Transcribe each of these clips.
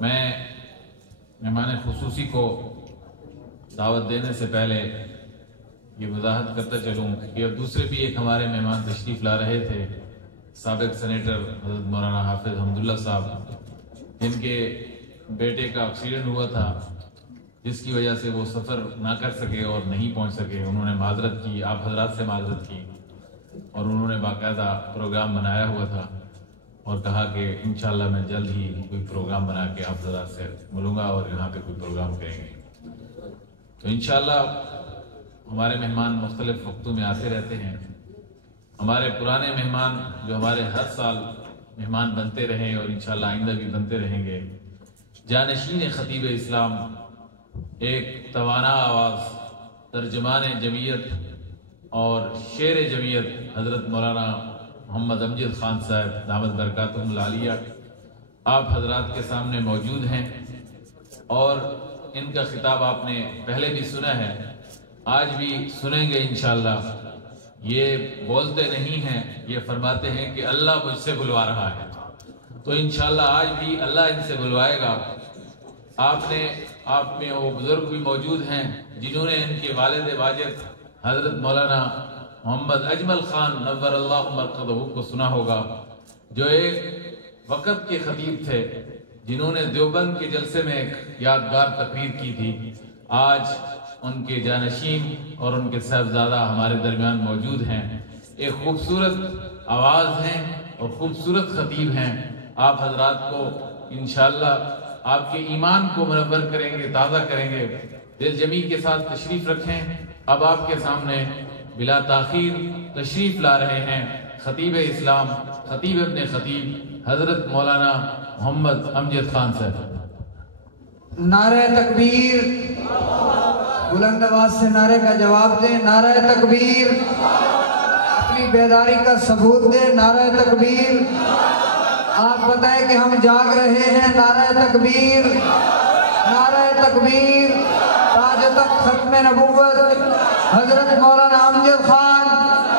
میں مہمان خصوصی کو دعوت دینے سے پہلے یہ وضاحت کرتا چلوں کہ اب دوسرے بھی ایک ہمارے مہمان تشریف لا رہے تھے، سابق سینیٹر حضرت مولانا حافظ حمداللہ صاحب، جن کے بیٹے کا ایکسیڈنٹ ہوا تھا، جس کی وجہ سے وہ سفر نہ کر سکے اور نہیں پہنچ سکے۔ انہوں نے معذرت کی، آپ حضرات سے معذرت کی، اور انہوں نے باقاعدہ پروگرام بنایا ہوا تھا اور کہا کہ انشاءاللہ میں جلد ہی کوئی پروگرام بنا کے آپ حضرات سے ملوں گا اور یہاں پہ کوئی پروگرام کریں گے۔ تو انشاءاللہ ہمارے مہمان مختلف وقتوں میں آتے رہتے ہیں۔ ہمارے پرانے مہمان جو ہمارے ہر سال مہمان بنتے رہے اور انشاءاللہ آئندہ بھی بنتے رہیں گے، جانشین خطیب اسلام، ایک توانا آواز، ترجمان جمعیت اور شیر جمعیت حضرت مولانا محمد امجد خان صاحب دامت برکاتہم العالیہ آپ حضرات کے سامنے موجود ہیں، اور ان کا خطاب آپ نے پہلے بھی سنا ہے، آج بھی سنیں گے انشاءاللہ۔ یہ بولتے نہیں ہیں، یہ فرماتے ہیں کہ اللہ مجھ سے بلوا رہا ہے، تو انشاءاللہ آج بھی اللہ ان سے بلوائے گا۔ آپ میں وہ بزرگ بھی موجود ہیں جنہوں نے ان کے والد واجد حضرت مولانا محمد اجمل خان نور اللہ مرقدہ کو سنا ہوگا، جو ایک وقت کے خطیب تھے، جنہوں نے دیوبند کے جلسے میں ایک یادگار تقریر کی تھی۔ آج ان کے جانشین اور ان کے صاحبزادہ ہمارے درمیان موجود ہیں، ایک خوبصورت آواز ہیں اور خوبصورت خطیب ہیں۔ آپ حضرات کو انشاءاللہ آپ کے ایمان کو منور کریں گے، تازہ کریں گے۔ دل جمی کے ساتھ تشریف رکھیں۔ اب آپ کے سامنے بلا تاخیر تشریف لا رہے ہیں خطیب اسلام، خطیب ابن خطیب حضرت مولانا محمد امجد خان صاحب۔ نعرہ تکبیر، بلند آواز سے نعرے کا جواب دیں۔ نعرہ تکبیر، اپنی بیداری کا ثبوت دیں۔ نعرہ تکبیر، آپ بتائیں کہ ہم جاگ رہے ہیں۔ نعرہ تکبیر، نعرہ تکبیر۔ تاج تخت ختم نبوت حضرت مولانا امجد خان،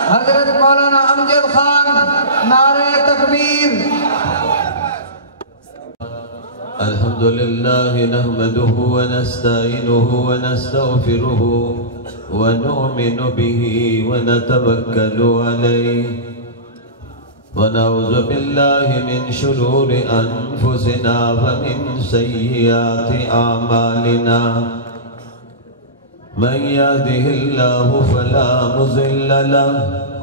حضرت مولانا امجد خان، نعرہ تکبیر۔ الحمدللہ نحمده ونستعینه ونستغفره ونؤمن به ونتوکل علیہ ونعوذ باللہ من شرور انفسنا ومن سیئات اعمالنا، من يهده الله فلا مضل له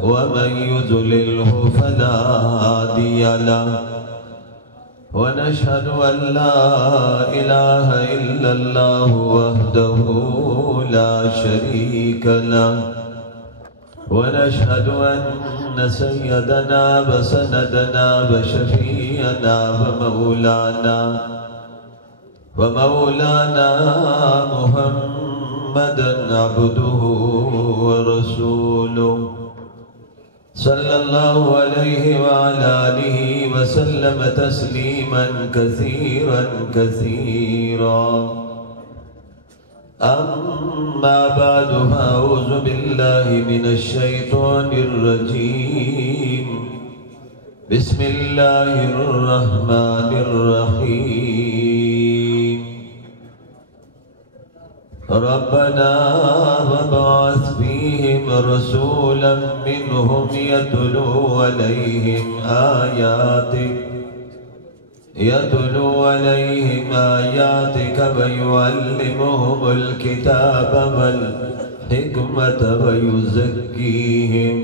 ومن يضلله فلا هادي له، ونشهد أن لا إله إلا الله وحده لا شريك له، ونشهد أن سيدنا وسندنا وشفيعنا ومولانا محمدا عبده ورسوله صلی اللہ علیہ وعلى آلہ وسلم تسلیما کثیرا کثیرا، اما بعد فاعوذ باللہ من الشیطان الرجیم، بسم اللہ الرحمن الرحیم، ربنا وابعث فيهم رسولا منهم يتلو عليهم آياتك ويعلمهم الكتاب والحكمة ويزكيهم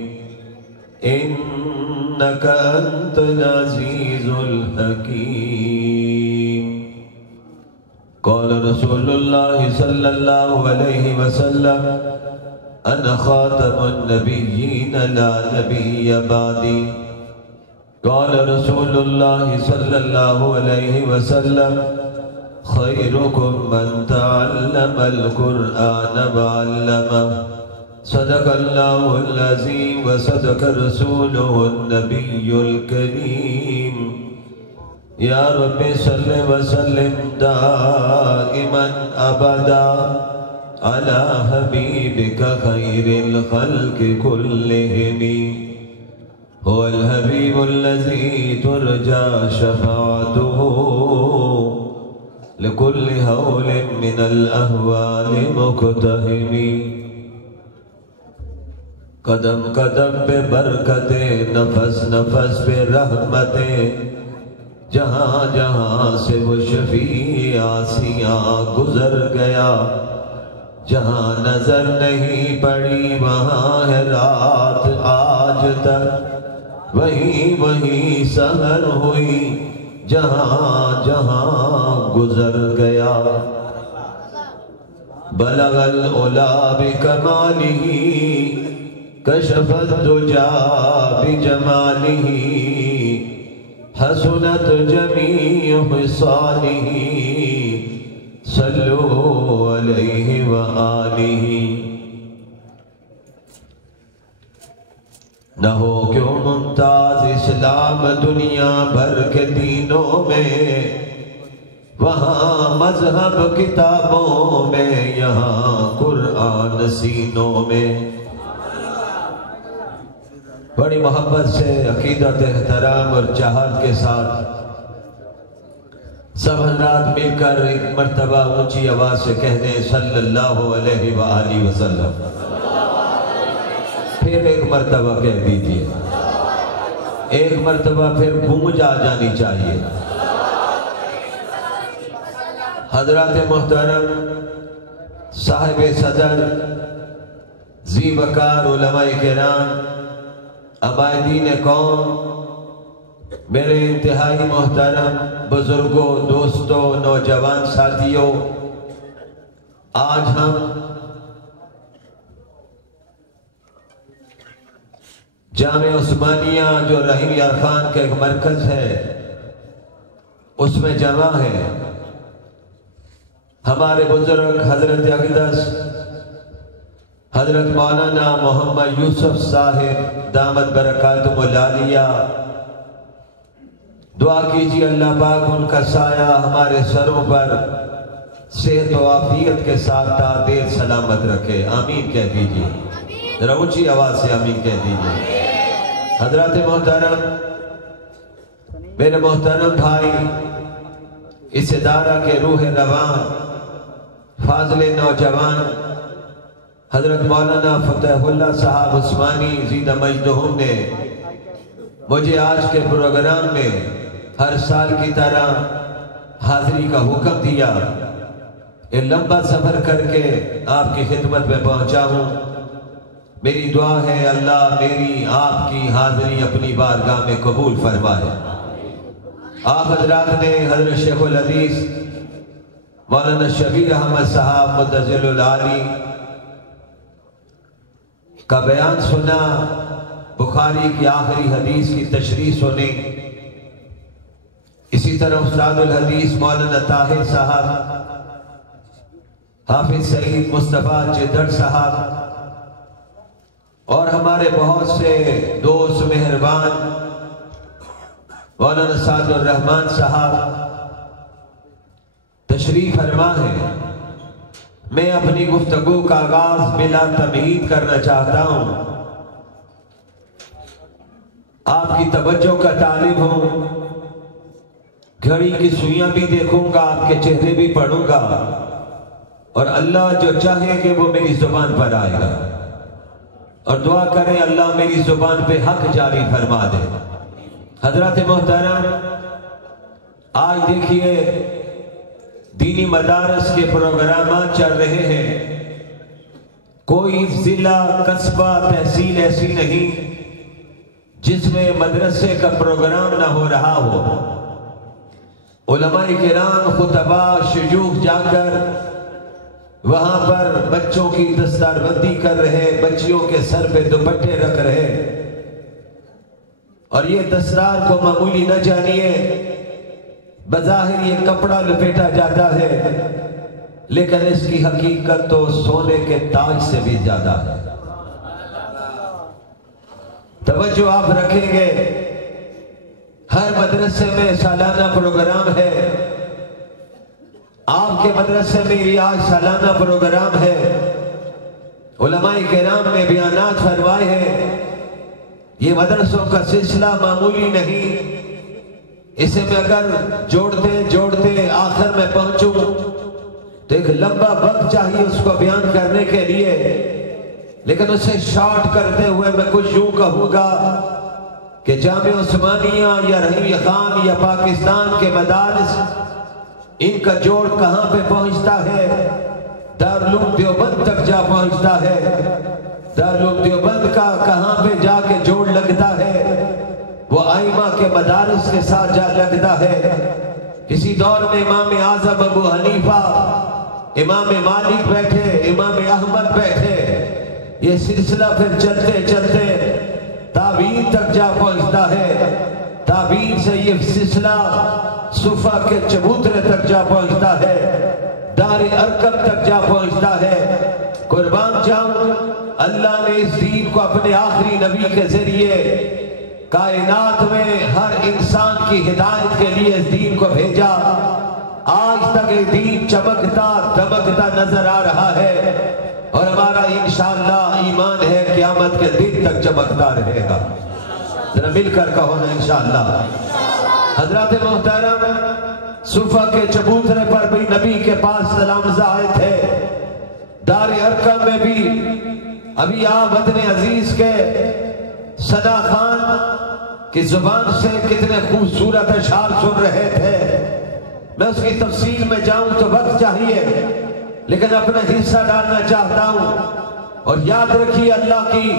إنك أنت العزيز الحكيم۔ قال رسول الله صلى الله عليه وسلم أنا خاتم النبيين لا نبي بعدي۔ قال رسول الله صلى الله عليه وسلم خيركم من تعلم القرآن وعلمه، صدق الله العظيم وصدق رسوله النبي الكريم۔ یا رب صل وسلم دائما ابدا على حبيبك خير الخلق كلهم، هو الحبيب الذي ترجى شفاعته لكل هول من الأهوال مقتحمی، قدم قدم پہ برکتیں، نفس نفس پہ رحمتیں، جہاں جہاں سے وہ شفیع آسیاں گزر گیا، جہاں نظر نہیں پڑی وہاں ہے رات آج تک، وہیں وہیں سحر ہوئی جہاں جہاں گزر گیا۔ بلغ العلا بکمالہ، کشف الدجا بجمالہ، حسنت جمیع خصالہ، صلو علیہ وآلہ۔ نہ ہو کیوں ممتاز اسلام دنیا بھر کے دینوں میں، وہاں مذہب کتابوں میں، یہاں قرآن سینوں میں۔ بڑی محبت سے، عقیدت، احترام اور چاہت کے ساتھ سب حضرات مل کر ایک مرتبہ اونچی آواز سے کہہ دیں صلی اللہ علیہ وآلہ وسلم۔ پھر ایک مرتبہ کہہ دیجئے، ایک مرتبہ پھر گونج آ جانی چاہیے۔ حضرات محترم، صاحب صدر، ذی وقار علماء کرام، عبائدین قوم، میرے انتہائی محترم بزرگوں، دوستوں، نوجوان ساتھیوں، آج ہم جامع عثمانیہ جو رحیم یار خان کا ایک مرکز ہے اس میں جمع ہے۔ ہمارے بزرگ حضرت اقدس حضرت مولانا محمد یوسف صاحب دامت برکاتہم العالیہ، دعا کیجیے اللہ پاک ان کا سایہ ہمارے سروں پر صحت و عافیت کے ساتھ تا دیر سلامت رکھے، آمین کہہ دیجیے، ذرا اونچی آواز سے آمین کہہ دیجیے۔ حضرات محترم، میرے محترم بھائی، اس ادارہ کے روح رواں، فاضل نوجوان حضرت مولانا فتح اللہ صاحب عثمانی زیدہ مجدہم نے مجھے آج کے پروگرام میں ہر سال کی طرح حاضری کا حکم دیا۔ یہ لمبا سفر کر کے آپ کی خدمت میں پہنچا ہوں۔ میری دعا ہے اللہ میری آپ کی حاضری اپنی بارگاہ میں قبول فرمائے۔ آپ حضرات نے حضرت شیخ الحدیث مولانا شبیر احمد صاحب متضل العالی کا بیان سنا، بخاری کی آخری حدیث کی تشریح سنی، اسی طرح استاد الحدیث مولانا طاہر صاحب، حافظ سعید مصطفیٰ چدر صاحب اور ہمارے بہت سے دوست مہربان مولانا سعد الرحمن صاحب تشریف فرما ہے۔ میں اپنی گفتگو کا آغاز بلا تمہید کرنا چاہتا ہوں۔ آپ کی توجہ کا طالب ہوں، گھڑی کی سوئیاں بھی دیکھوں گا، آپ کے چہرے بھی پڑھوں گا، اور اللہ جو چاہے کہ وہ میری زبان پر آئے گا، اور دعا کریں اللہ میری زبان پہ حق جاری فرما دے۔ حضرات محترم، آج دیکھیے دینی مدارس کے پروگرامات چل رہے ہیں، کوئی ضلع، قصبہ، تحصیل ایسی نہیں جس میں مدرسے کا پروگرام نہ ہو رہا ہو۔ علماء کرام، خطباء، شیوخ جا کر وہاں پر بچوں کی دستار بندی کر رہے، بچیوں کے سر پہ دوپٹے رکھ رہے، اور یہ دستار کو معمولی نہ جانیے، بظاہر یہ کپڑا لپیٹا جاتا ہے، لیکن اس کی حقیقت تو سونے کے تاج سے بھی زیادہ ہے۔ توجہ آپ رکھیں گے، ہر مدرسے میں سالانہ پروگرام ہے، آپ کے مدرسے میں بھی آج سالانہ پروگرام ہے۔ علماء کرام نے بیانات فرمائے ہیں، یہ مدرسوں کا سلسلہ معمولی نہیں، اسے میں اگر جوڑتے جوڑتے آخر میں پہنچوں تو ایک لمبا وقت چاہیے اس کو بیان کرنے کے لیے، لیکن اسے شارٹ کرتے ہوئے میں کچھ یوں کہوں گا کہ جامعہ عثمانیہ یا رحیمیہ خان یا پاکستان کے مدارس، ان کا جوڑ کہاں پہ پہنچتا ہے؟ دارالعلوم دیوبند تک جا پہنچتا ہے۔ دارالعلوم دیوبند کا کہاں پہ جا کے جوڑ لگتا ہے؟ وہ ائمہ کے مدارس کے ساتھ جا لگتا ہے۔ کسی دور میں امام اعظم ابو حنیفہ، امام مالک بیٹھے، امام احمد بیٹھے، یہ سلسلہ پھر چلتے چلتے تابعین تک جا پہنچتا ہے۔ تابعین سے یہ سلسلہ صفا کے چبوترے تک جا پہنچتا ہے، دار ارقم تک جا پہنچتا ہے۔ قربان جاؤں، اللہ نے اس دین کو اپنے آخری نبی کے ذریعے کائنات میں ہر انسان کی ہدایت کے لیے اس دین کو بھیجا۔ آج تک یہ دین چمکتا دمکتا نظر آ رہا ہے، اور ہمارا انشاءاللہ ایمان ہے قیامت کے دن تک چمکتا رہے گا۔ ذرا مل کر کہو نا انشاءاللہ۔ حضرات محترم، صفا کے چبوترے پر بھی نبی کے پاس سلام آئے تھے۔ دار ارقم میں بھی ابھی آپ وطن عزیز کے ثنا خان کی زبان سے کتنے خوبصورت اشعار سن رہے تھے۔ میں اس کی تفصیل میں جاؤں تو وقت چاہیے، لیکن اپنا حصہ ڈالنا چاہتا ہوں۔ اور یاد رکھیے، اللہ کی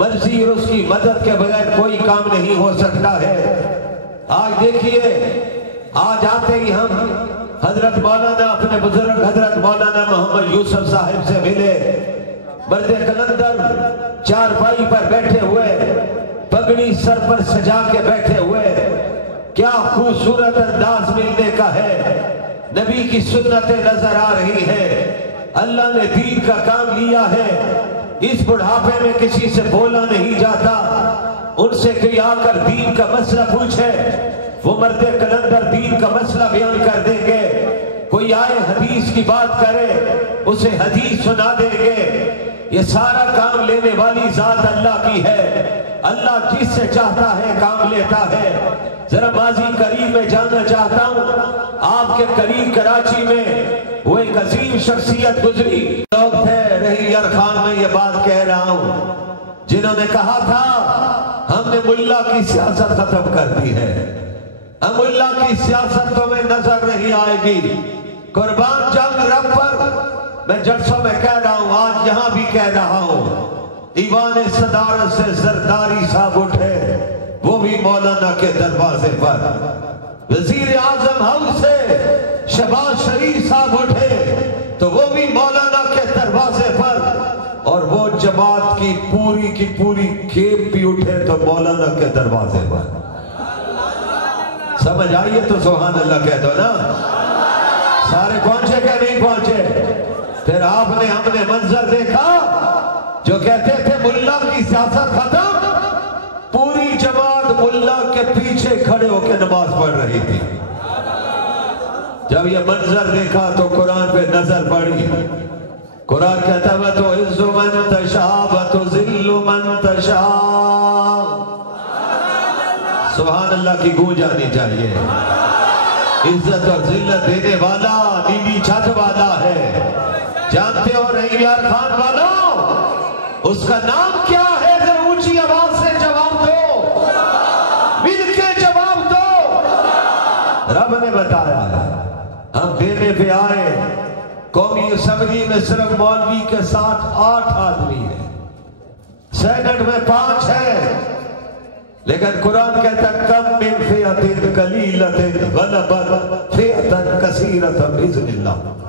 مرضی اور اس کی مدد کے بغیر کوئی کام نہیں ہو سکتا ہے۔ آج دیکھیے، آج آتے ہی ہم حضرت مولانا، اپنے بزرگ حضرت مولانا محمد یوسف صاحب سے ملے۔ مرد کلندر چارپائی پر بیٹھے ہوئے، پگڑی سر پر سجا کے بیٹھے ہوئے، کیا خوبصورت انداز ملنے کا ہے۔ نبی کی سنتیں نظر آ رہی ہے، اللہ نے دین کا کام لیا ہے۔ اس بڑھاپے میں کسی سے بولا نہیں جاتا۔ ان سے کوئی آ کر دین کا مسئلہ پوچھے، وہ مرد کلندر دین کا مسئلہ بیان کر دیں گے۔ کوئی آئے حدیث کی بات کرے، اسے حدیث سنا دیں گے۔ یہ سارا کام لینے والی ذات اللہ کی ہے۔ اللہ جس سے چاہتا ہے کام لیتا ہے۔ ذرا ماضی قریب میں جانا چاہتا ہوں۔ آپ کے قریب کراچی میں وہ ایک عظیم شخصیت گزری لوگ تھے، رحیمیہ خان میں یہ بات کہہ رہا ہوں، جنہوں نے کہا تھا ہم نے ملا کی سیاست ختم کر دی ہے، ہم ملا کی سیاست تو میں نظر نہیں آئے گی۔ قربان جنگ رب پر میں جلسوں میں کہہ رہا ہوں، آج یہاں بھی کہہ رہا ہوں، ایوان صدارت سے زرداری صاحب اٹھے، وہ بھی مولانا کے دروازے پر۔ وزیر اعظم ہاؤس سے شہباز شریف صاحب اٹھے تو وہ بھی مولانا کے دروازے پر، اور وہ جماعت کی پوری کھیپ بھی اٹھے تو مولانا کے دروازے پر۔ سمجھ آئیے تو سبحان اللہ کہہ دو نا۔ سارے پہنچے کہ نہیں پہنچے؟ پھر آپ نے ہم نے منظر دیکھا، جو کہتے تھے ملا کی سیاست ختم، پوری جماعت ملا کے پیچھے کھڑے ہو کے نماز پڑھ رہی تھی۔ جب یہ منظر دیکھا تو قرآن پہ نظر پڑی۔ قرآن کہتا ہے وَتُعِزُّ مَن تَشَاءُ وَتُذِلُّ مَن تَشَاءُ۔ سبحان اللہ کی گونج آنی چاہیے۔ عزت اور ذلت دینے والا نیلی چھت والا ہے۔ جانتے ہو رحیمیہ خان والوں، اس کا نام کیا ہے؟ ذرا اونچی آواز سے جواب دو، مل کے جواب دو۔ رب نے بتایا، ہم دینے پہ آئے۔ قومی اسمبلی میں صرف مولوی کے ساتھ 8 آدمی ہیں، سینٹ میں 5 ہیں، لیکن قرآن کہتا ہے کم من فئۃ قلیلۃ غلبت فئۃ کثیرۃ بإذن اللہ۔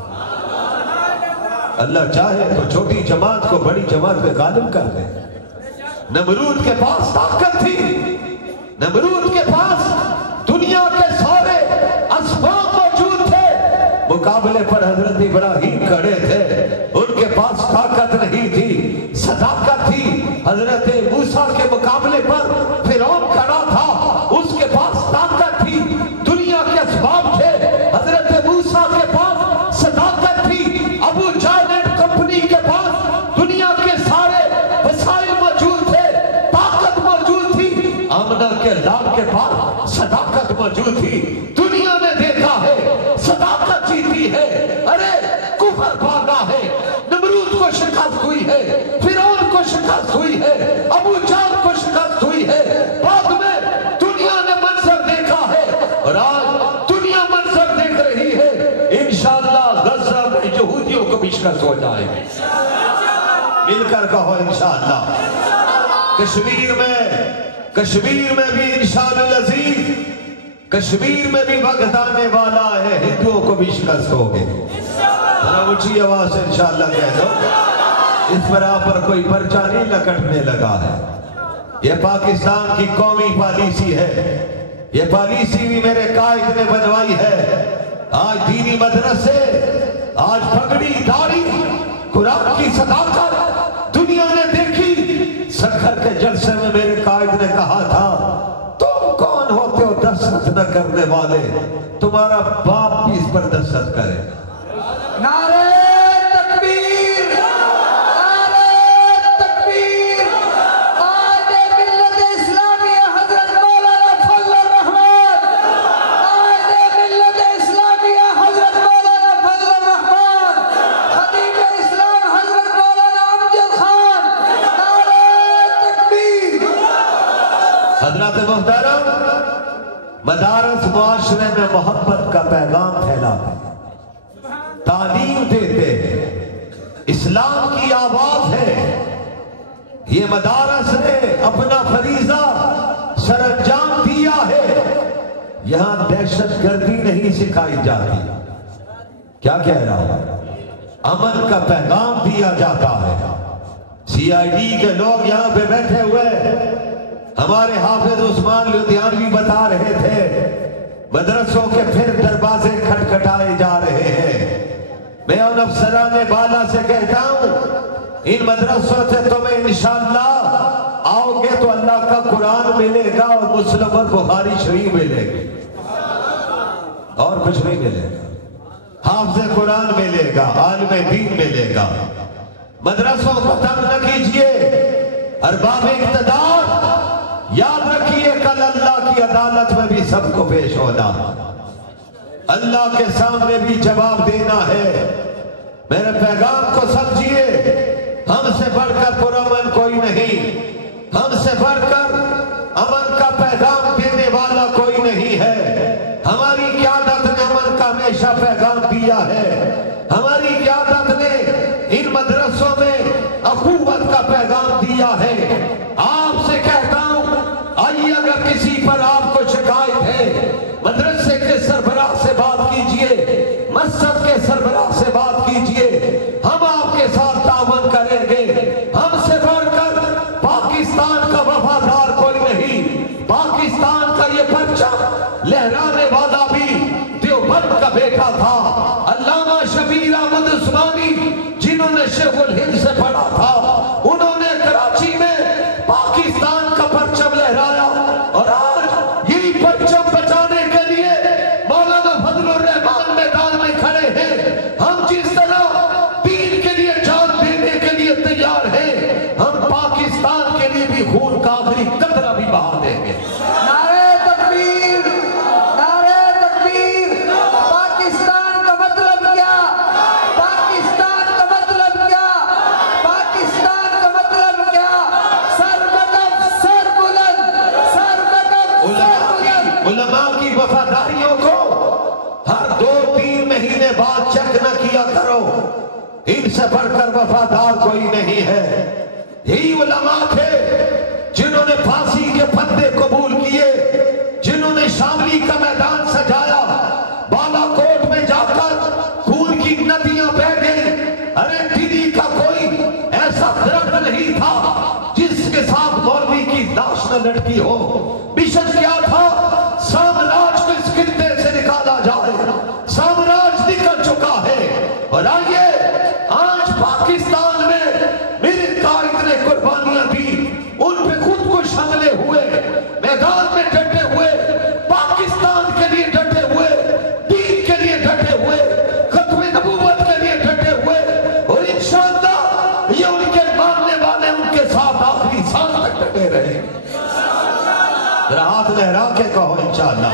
اللہ چاہے تو چھوٹی جماعت کو بڑی جماعت پہ غالب کر دے۔ نمرود کے پاس طاقت تھی، نمرود کے پاس دنیا کے سارے اسباب موجود تھے، مقابلے پر حضرت ابراہیم کھڑے تھے، ان کے پاس طاقت نہیں تھی، صداقت تھی۔ حضرت موسیٰ کے مقابلے پر فرعون کھڑا تھا، اس کے پاس طاقت تھی، دنیا کے اسباب تھے، حضرت موسیٰ کے پاس صداقت تھی۔ ابو جہل اینڈ کمپنی کے پاس دنیا کے سارے وسائل موجود تھے، طاقت موجود تھی۔ آمنہ کے لال کے پاس صداقت موجود موجود تھی. دنیا نے دیکھا ہے صداقت جیتی ہے. ارے کفر بھاگا ہے, نمرود کو شکست ہوئی ہے, فرعون کو شکست ہوئی ہے, ابو جہل کو شکست ہوئی ہے. بعد میں دنیا نے منظر دیکھا ہے اور آج دنیا منظر دیکھ رہی ہے. انشاءاللہ غزہ میں یہودیوں کو بھی شکست ہو جائے گی. مل کر کہو انشاءاللہ. کشمیر میں بھی انشاءاللہ العزیز, کشمیر میں بھی وقت آنے والا ہے, ہندوؤں کو بھی شکست ہوگی. ذرا اونچی آواز سے انشاءاللہ کہہ دو. اس پر آپ پر کوئی پرچہ نہیں لکٹنے لگا ہے. یہ پاکستان کی قومی پالیسی ہے. یہ پالیسی بھی میرے قائد نے بنوائی ہے. آج دینی مدرسے, آج پگڑی داڑھی, قرآن کی صداقت دنیا نے دیکھی. سکھر کے جلسے میں میرے قائد نے کہا تھا, تم کون ہوتے ہو دستخط نہ کرنے والے, تمہارا باپ بھی اس پر دستخط کرے. نعرہ تکبیر, نعرہ تکبیر. قائد ملت اسلامیہ حضرت مولانا فضل الرحمن, قائد ملت اسلامیہ حضرت مولانا فضل الرحمن, خطیب اسلام حضرت مولانا امجد خان. نعرہ تکبیر. حضرات محترم, مدارس معاشرے میں محبت کا پیغام پھیلاتے, تعلیم دیتے, اسلام کی آواز ہے. یہ مدارس نے اپنا فریضہ سر انجام دیا ہے. یہاں دہشت گردی نہیں سکھائی جاتی. کیا کہہ رہا ہوں, امن کا پیغام دیا جاتا ہے. سی آئی ڈی کے لوگ یہاں پہ بیٹھے ہوئے, ہمارے حافظ عثمان لدھیانوی بتا رہے تھے, مدرسوں کے پھر دروازے کھٹکھٹائے جا رہے ہیں. میں ان افسران بالا سے کہتا ہوں, ان مدرسوں سے تمہیں انشاءاللہ آؤ گے تو اللہ کا قرآن ملے گا اور مسلم اور بخاری شریف ملے گی, اور کچھ نہیں ملے گا. حافظ قرآن ملے گا, عالم دین ملے گا. مدرسوں کو تنگ نہ کیجئے. ارباب اقتدار, یاد رکھیے کل اللہ کی عدالت میں بھی سب کو پیش ہونا, اللہ کے سامنے بھی جواب دینا ہے. میرے پیغام کو سمجھیے, ہم سے بڑھ کر پرامن کوئی نہیں, ہم سے بڑھ کر امن کا پیغام دینے والا کوئی نہیں ہے. ہماری قیادت نے امن کا ہمیشہ پیغام دیا ہے. ہماری قیادت نے ان مدرسوں میں اخوت کا پیغام دیا ہے. آپ سے کہتا ہوں, آئیے اگر کسی پر آپ کو شکایت ہے, مدرسے کے سربراہ سے بات کیجئے, مسجد کے سربراہ سے بات کیجئے, ہم آپ کے ساتھ تعاون کریں گے. ہم سے بڑھ کر پاکستان کا وفادار کوئی نہیں. پاکستان کا یہ پرچم لہرانے والا بھی دیوبند کا بیٹا تھا, علامہ شبیر احمد عثمانی, جنہوں نے شیخ الہند سے پڑھا تھا. انہوں نے کراچی میں پاکستان کا پرچم لہرایا, اور آج یہی پرچم بچانے کے لیے مولانا فضل الرحمان میدان میں کھڑے ہیں. ہم جس طرح دین کے لیے جان دینے کے لیے تیار ہیں, ہم پاکستان کے لیے بھی خون کا آخری قطرہ بھی بہا دیں گے. نعرہ تکبیر, نعرہ تکبیر. پاکستان کا مطلب کیا, پاکستان کا مطلب کیا, پاکستان کا مطلب کیا. سر بکف سر بلند, سر بکف سر بلند. علماء کی وفاداریوں کو ہر 2-3 مہینے بعد چیک نہ کیا کرو. ان سے بڑھ کر وفادار کوئی نہیں ہے. یہی علماء تھے جنہوں نے پھانسی کے پھندے قبول کیے, جنہوں نے شاملی کا میدان سجایا, بالا کوٹ میں جا کر خون کی ندیاں بہہ گئیں. ارے دلی کا کوئی ایسا درخت نہیں تھا جس کے ساتھ مولوی کی لاش نہ لٹکی ہو. مشن کیا تھا, سامراج کو اس خطے سے نکالا جائے. سامراج نکل چکا ہے, اور آئیے آج پاکستان میں میرے قائد نے قربانیاں دی. ان پہ خود کش حملے ہوئے, میدان میں ڈٹے ہوئے, پاکستان کے لیے ڈٹے ہوئے, دین کے لیے ڈٹے ہوئے, ختم نبوت کے لیے ڈٹے ہوئے, اور انشاءاللہ یہ ان کے ماننے والے ان کے ساتھ آخری سال تک ڈٹے رہے. ذرا ہاتھ لہرا کے کہو انشاءاللہ.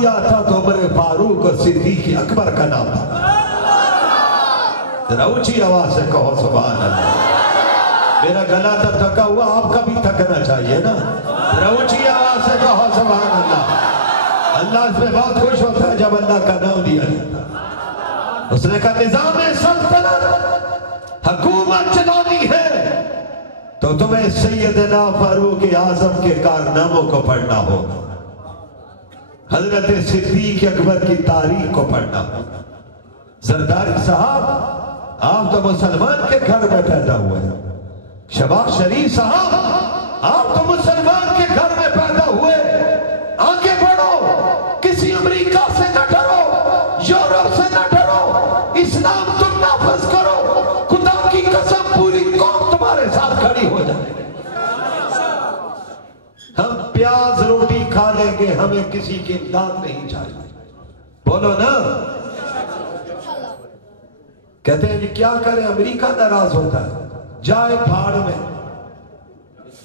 دیا تھا تو عمر فاروق اور صدیق اکبر کا نام تھا. ذرا اونچی آواز سے کہو سبحان اللہ. میرا گلا تو تھکا ہوا, آپ کا بھی تھکنا چاہیے نا. ذرا اونچی آواز سے کہو سبحان اللہ. اللہ اس میں بہت خوش ہوتا ہے جب اللہ کا نام دیا جاتا. اس نے کہا نظام سلطنت حکومت چلانی ہے تو تمہیں سیدنا فاروق اعظم کے کارناموں کو پڑھنا ہوگا, حضرت صدیق اکبر کی تاریخ کو پڑھنا ہوگا. زرداری صاحب آپ تو مسلمان کے گھر میں پیدا ہوئے. شباز شریف صاحب آپ تو مسلمان کے گھر میں پیدا ہوئے. آگے بڑھو, کسی امریکہ سے نہ ڈرو, یورپ سے نہ ڈرو, اسلام تم نافذ کرو, خدا کی قسم پوری قوم تمہارے ساتھ کھڑی ہو جائے. ہم پیاز روٹی کھا لیں گے, ہمیں کسی کی امداد نہیں چاہیے. بولو نا. کہتے ہیں جی کیا کریں, امریکہ ناراض ہوتا ہے, جائے پھاڑ میں.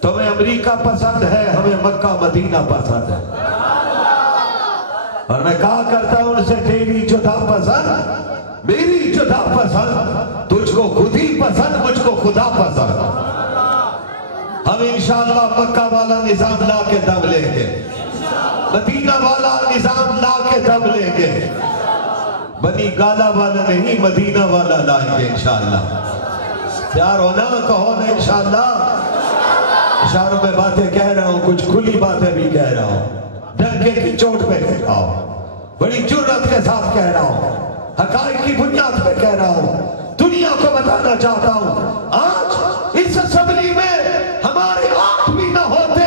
تمہیں امریکہ پسند ہے, ہمیں مکہ مدینہ پسند ہے. اور میں کہا کرتا ہوں ان سے تیری جدا پسند میری جدا پسند, تجھ کو خود ہی پسند مجھ کو خدا پسند. ہم انشاءاللہ مکہ والا نظام لا کے دم لیں گے, مدینہ والا نظام لا کے دم لیں گے. بنی گالا والا نہیں, مدینہ والا لائیں گے انشاءاللہ. پیار ہونا کہو نا انشاءاللہ. اشاروں میں باتیں کہہ رہا ہوں, کچھ کھلی باتیں بھی کہہ رہا ہوں, ڈنکے کی چوٹ پہ کہہ رہا ہوں, بڑی جرات کے ساتھ کہہ رہا ہوں, حقائق کی بنیاد پہ کہہ رہا ہوں. دنیا کو بتانا چاہتا ہوں آج اس اسمبلی میں ہمارے 8 بھی نہ ہوتے,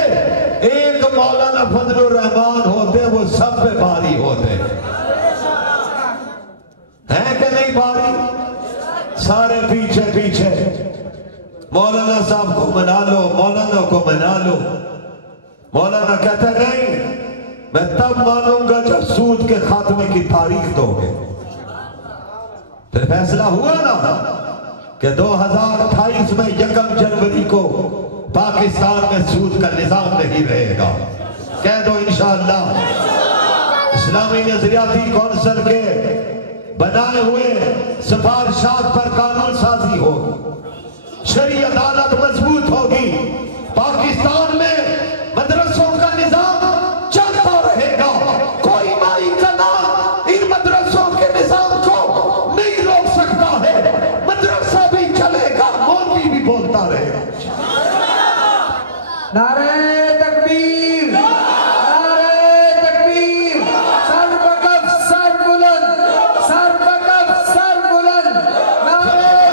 ایک مولانا فضل الرحمان ہوتے, وہ سب پہ بھاری ہوتے. ہے کہ نہیں بھاری؟ سارے پیچھے پیچھے. مولانا صاحب کو منا لو, مولانا کو منا لو. مولانا کہتے نہیں, میں تب مانوں گا جب سود کے خاتمے کی تاریخ دو گے. پھر فیصلہ ہوا نا کہ 2028 میں 1 جنوری کو پاکستان میں سود کا نظام نہیں رہے گا. کہہ دو انشاءاللہ. اسلامی نظریاتی کونسل کے بنائے ہوئے سفارشات پر قانون سازی ہوگی, شرعی عدالت مضبوط ہوگی, پاکستان میں مدرسوں کا نظام چلتا رہے گا. کوئی مائی کا نام ان مدرسوں کے نظام کو نہیں روک سکتا ہے. مدرسہ بھی چلے گا, مولوی بھی بولتا رہے گا. نعرہ تکبیر, نعرہ تکبیر, سر بکف سر بلند, سر بکف سر بلند.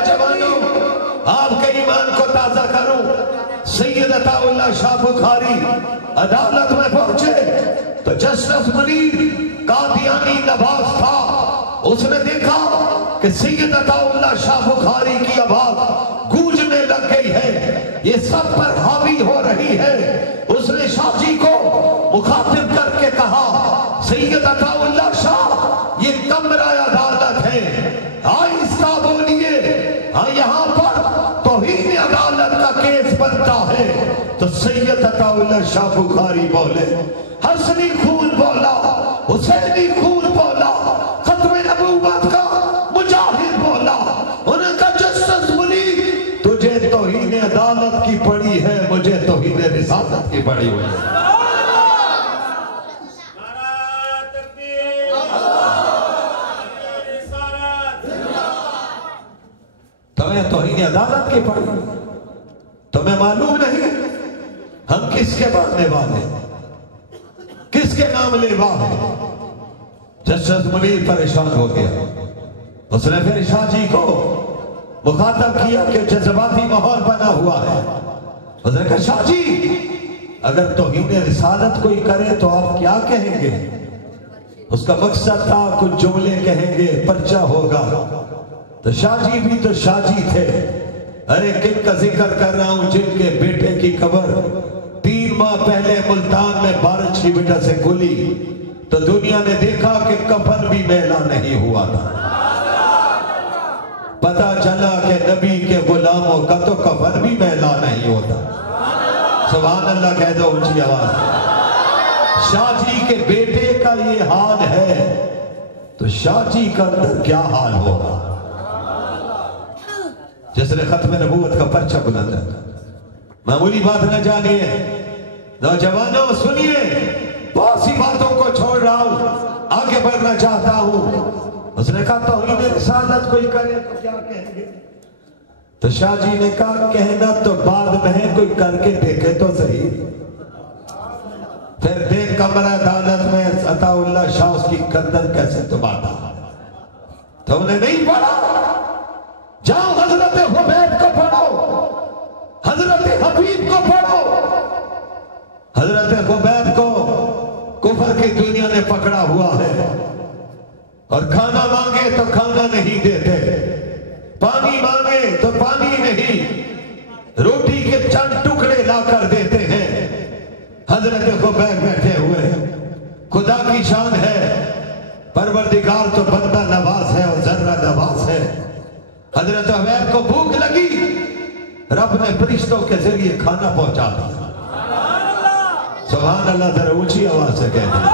جوانوں, آپ کے ایمان کو تازہ کروں. سید عطا اللہ شاہ بخاری عدالت میں پہنچے تو جسٹس منیر قادیانی نواز تھا. اس نے دیکھا کہ سید عطا اللہ شاہ بخاری کی آواز گونجنے لگ گئی ہے, یہ سب پر حاوی ہو رہی ہے. اس نے شاہ جی کو مخاطب کر کے کہا, سید عطا اللہ شاہ یہ کمرہ عدالت ہے, آہستہ بولیے, ہاں یہاں پر توہین عدالت کا کیس بنتا ہے. تو سید عطا اللہ شاہ بخاری بولے, حسنی خون بولا, حسینی خون بولا, ختم نبوت کا مجاہد بولا. انہوں کا جسٹس منیر, تجھے توہین عدالت کی پڑی ہے, مجھے توہین رسالت کی پڑی ہوئی ہے. تمہیں توہین عدالت کی پڑی, تمہیں معلوم نہیں ہم کس کے باننے والے, کس کے نام لیوا ہے. جسٹس منیر پریشان ہو گیا. اس نے پھر شاہ جی کو مخاطب کیا کہ جذباتی ماحول بنا ہوا ہے. اس نے کہا شاہ جی اگر توہین رسالت کوئی کرے تو آپ کیا کہیں گے؟ اس کا مقصد تھا کچھ جملے کہیں گے, پرچہ ہوگا. تو شاہ جی بھی تو شاہ جی تھے. ارے کن کا ذکر کر رہا ہوں جن کے بیٹے کی قبر 3 ماہ پہلے ملتان میں بارش کی وجہ سے کھلی تو دنیا نے دیکھا کہ کفن بھی میلا نہیں ہوا تھا. پتا چلا کہ نبی کے غلاموں کا تو کفن بھی میلا نہیں ہوتا. سبحان اللہ کہہ دو اونچی آواز. شاہ جی کے بیٹے کا یہ حال ہے تو شاہ جی کا اندر کیا حال ہوگا؟ جس نے ختم نبوت کا پرچہ بلند ہے. معمولی بات نہ جانیے نوجوانوں، سنیے، بہت سی باتوں کو چھوڑ رہا ہوں، آگے بڑھنا چاہتا ہوں. اس نے کہا توحید رسالت کوئی کرے تو کیا کہیں گے؟ تو شاہ جی نے کہا کہنا تو بعد میں ہے، کوئی کر کے دیکھے تو صحیح. پھر دیکھ کمرہ دانت میں عطا اللہ شاہ اس کی گردن کیسے دباتا. تم نے نہیں پڑھا؟ جاؤ حضرت حبیب کو پڑھو، حضرت حبیب کو پڑھو. حضرت حبیب کو کفر کی دنیا نے پکڑا ہوا ہے، اور کھانا مانگے تو کھانا نہیں دیتے، پانی مانگے تو پانی نہیں، روٹی کے چند ٹکڑے لا کر دیتے ہیں. حضرت حبیب بیٹھے ہوئے، خدا کی شان ہے، پروردگار تو بندہ نواز ہے اور ذرہ نواز ہے. حضرت حبیب کو بھوک لگی، رب نے فرشتوں کے ذریعے کھانا پہنچا دیا. سبحان اللہ، ذرا اونچی آواز سے کہتے ہیں،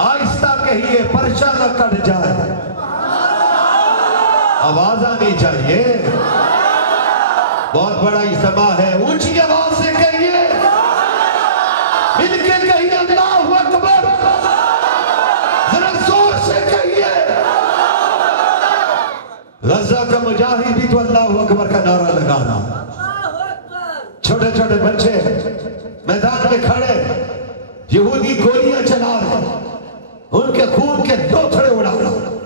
آہستہ کہیے پرچہ نہ کٹ جائے، آواز آنی چاہیے. بہت بڑا اجتماع ہے، اونچی آواز سے کہیے، مل کے کہیے اللہ اکبر، ذرا زور سے کہیے. غزہ کا مجاہد بھی تو اللہ اکبر کا نعرہ لگانا. چھوٹے چھوٹے بچے میدان میں کھڑے، یہودی گولیاں چلا رہے، ان کے خون کے دوتھڑے اڑا رہے،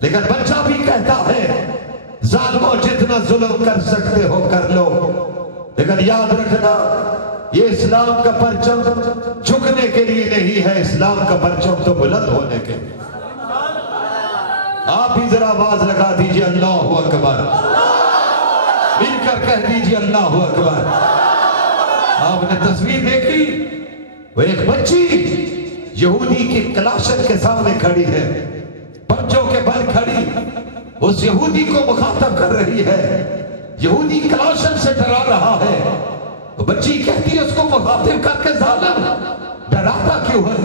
لیکن بچہ بھی کہتا ہے ظالموں جتنا ظلم کر سکتے ہو کر لو، لیکن یاد رکھنا یہ اسلام کا پرچم جھکنے کے لیے نہیں ہے، اسلام کا پرچم تو بلند ہونے کے لیے. آپ بھی ذرا آواز لگا دیجئے اللہ اکبر، مل کر کہہ دیجئے اللہ اکبر. آپ نے تصویر دیکھی، وہ ایک بچی یہودی کی کلاشن کے سامنے کھڑی ہے، پنجوں کے بل کھڑی، اس یہودی کو مخاطب کر رہی ہے، یہودی کلاشن سے ڈرا رہا ہے. وہ بچی کہتی ہے اس کو مخاطب کر کے ظالم ڈراتا کیوں ہے،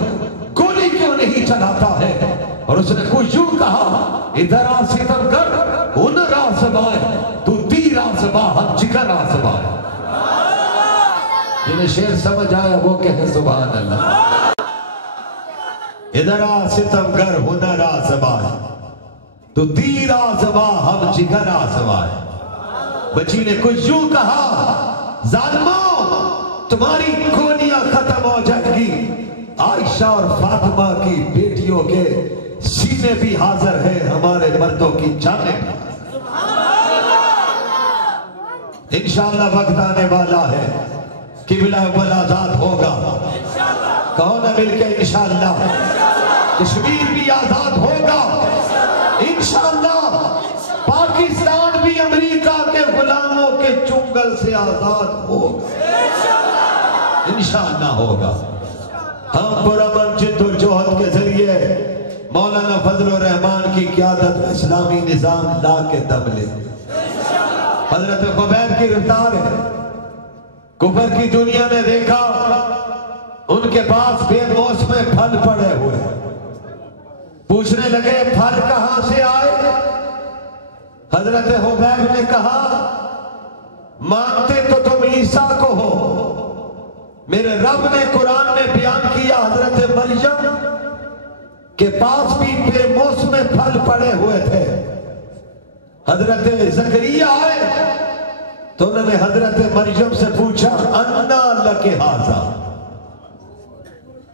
گولی کیوں نہیں چلاتا ہے؟ اور اس نے کچھ یوں کہا ادھر آ ستمگر ادھر آ زبان، تو تیر آ زبان ہم جگر آ زبان. جنہیں شعر سمجھ آیا وہ کہے سبحان اللہ. ادھر آ ستمگر ہنر آ زبان، تو تیر آ زبان ہم جگر آ زبان. بچی نے کچھ یوں کہا ظالموں تمہاری گولیاں ختم ہو جائے گی، عائشہ اور فاطمہ کی بیٹیوں کے سینے بھی حاضر ہیں، ہمارے مردوں کی جانیں بھی. انشاءاللہ وقت آنے والا ہے، قبلہ اول آزاد ہوگا. کہو نہ مل کے انشاءاللہ، کشمیر بھی آزاد ہوگا انشاءاللہ، پاکستان بھی امریکہ کے غلاموں کے چنگل سے آزاد ہوگا انشاءاللہ ہوگا. ہم پرامن جد و جہد کے ذریعے مولانا فضل الرحمان کی قیادت میں اسلامی نظام لا کے دم لے. حضرت حبیب کی رفتار ہے، کفر کی دنیا نے دیکھا ان کے پاس بے موسم پھل پڑے ہوئے، پوچھنے لگے پھل کہاں سے آئے؟ حضرت حبیب نے کہا مانتے تو تم عیسیٰ کو ہو، میرے رب نے قرآن میں بیان کیا حضرت مریم کے پاس بھی بے موسم پھل پڑے ہوئے تھے. حضرت زکریا آئے تو انہوں نے حضرت مریم سے پوچھا انا لک ھذا.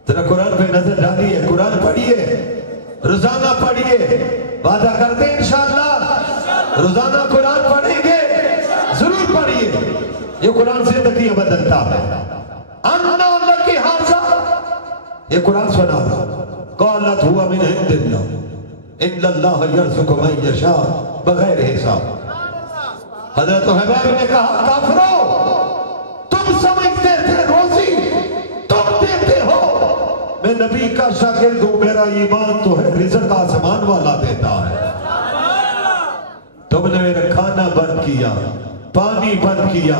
ذرا قرآن پہ نظر ڈالیے، قرآن پڑھیے، روزانہ پڑھیے، وعدہ کرتے ہیں انشاءاللہ روزانہ قرآن پڑھیں گے، ضرور پڑھیے، یہ قرآن زندگی بدلتا ہے. انا لک ھذا، یہ قرآن سنا رہا. قالت ہوا من عند اللہ ان اللہ یرزق من یشاء بغیر حساب. حضرت حبیب نے کہا کافرو تم سمجھتے تھے روزی تم دیتے ہو، میں نبی کا شاگرد ہوں، میرا ایمان تو ہے رزق آسمان والا دیتا ہے. تم نے میرا کھانا بند کیا، پانی بند کیا،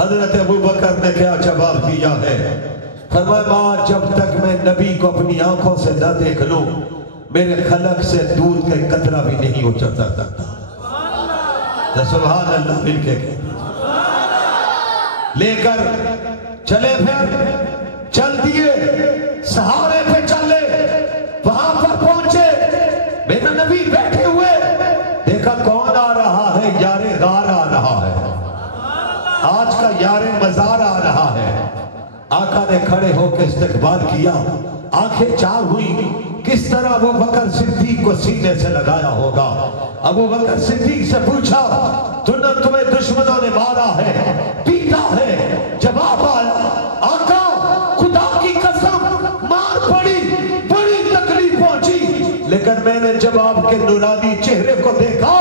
حضرت ابو بکر نے کیا جواب دیا ہے؟ فرمایا ماں جب تک میں نبی کو اپنی آنکھوں سے نہ دیکھ لوں میرے خلق سے دودھ کا قطرہ بھی نہیں اچھڑتا سکتا۔ سبحان اللہ مل کے لے کر چلے، پھر چل دیے، سہارے پہ چلے، وہاں پر پہنچے، میرے نبی بیٹھے ہوئے، دیکھا کون آ رہا ہے؟ یار غار آ رہا ہے، آج کا یار مزار آ رہا ہے۔ آقا نے کھڑے ہو کے استقبال کیا، آنکھیں چار ہوئی، کس طرح ابو بکر صدیق کو سینے سے لگایا ہوگا۔ ابو بکر صدیق سے پوچھا تمہیں دشمنوں نے مارا ہے، پیٹا ہے؟ جواب آیا آقا خدا کی قسم مار پڑی، بڑی تکلیف پہنچی، لیکن میں نے جب آپ کے نورانی چہرے کو دیکھا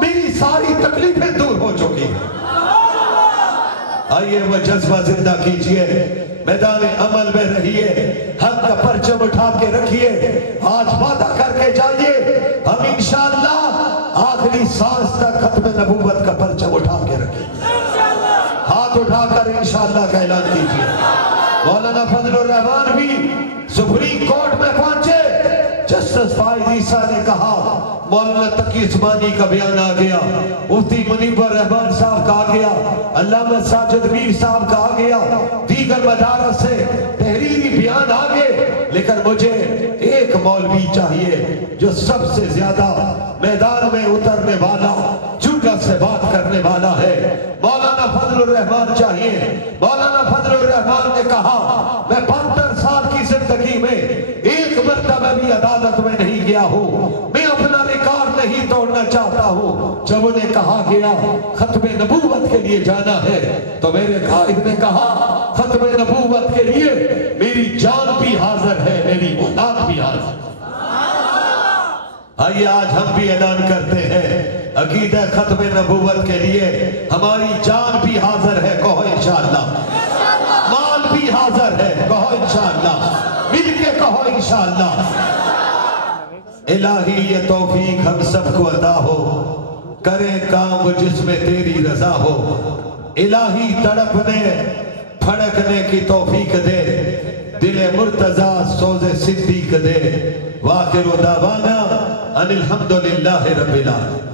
میری ساری تکلیفیں دور ہو چکی۔ آئیے وہ جذبہ زندہ کیجئے، میدان عمل میں رہیے، حق کا پرچم اٹھا کے رکھیے، آج وعدہ کر کے جائیے ہم انشاءاللہ آخری سانس تک ختم نبوت کا پرچم اٹھا کے رکھیں۔ ہاتھ اٹھا کر انشاءاللہ کا اعلان کیجئے۔ مولانا فضل الرحمان بھی سپریم کورٹ میں پہنچے، جسٹس فائز عیسیٰ نے کہا، مولانا تقی عثمانی کا بیان آ گیا، مفتی منیب الرحمان صاحب کا آ گیا، علامہ ساجد میر صاحب کا آ گیا، دیگر مدارس سے تحریری بیان آ گئے، لیکن مجھے ایک مولوی چاہیے جو سب سے زیادہ میدان میں اترنے والا، جرأت سے بات کرنے والا ہے، مولانا فضل الرحمان چاہیے۔ مولانا فضل الرحمان نے کہا میں 72 سال کی زندگی میں ایک مرتبہ بھی عدالت میں نہیں گیا ہوں، میں اپنا ریکارڈ نہیں توڑنا چاہتا ہوں۔ جب انہیں کہا گیا ختم نبوت کے لیے جانا ہے تو میرے قائد نے کہا ختم نبوت کے لیے میری جان بھی حاضر ہے، میری اولاد بھی حاضر ہے۔ آئیے آج ہم بھی اعلان کرتے ہیں عقیدہ ختم نبوت کے لیے ہماری جان بھی حاضر ہے، کہو انشاءاللہ، مال بھی حاضر ہے، کہو انشاءاللہ، مل کے کہو انشاءاللہ۔ الہی یہ توفیق ہم سب کو عطا ہو، کریں کام جس میں تیری رضا ہو، الہی تڑپنے پھڑکنے کی توفیق دے، دل مرتضی سوز صدیق دے، وآخر دعوانا ان الحمدللہ رب العالمین۔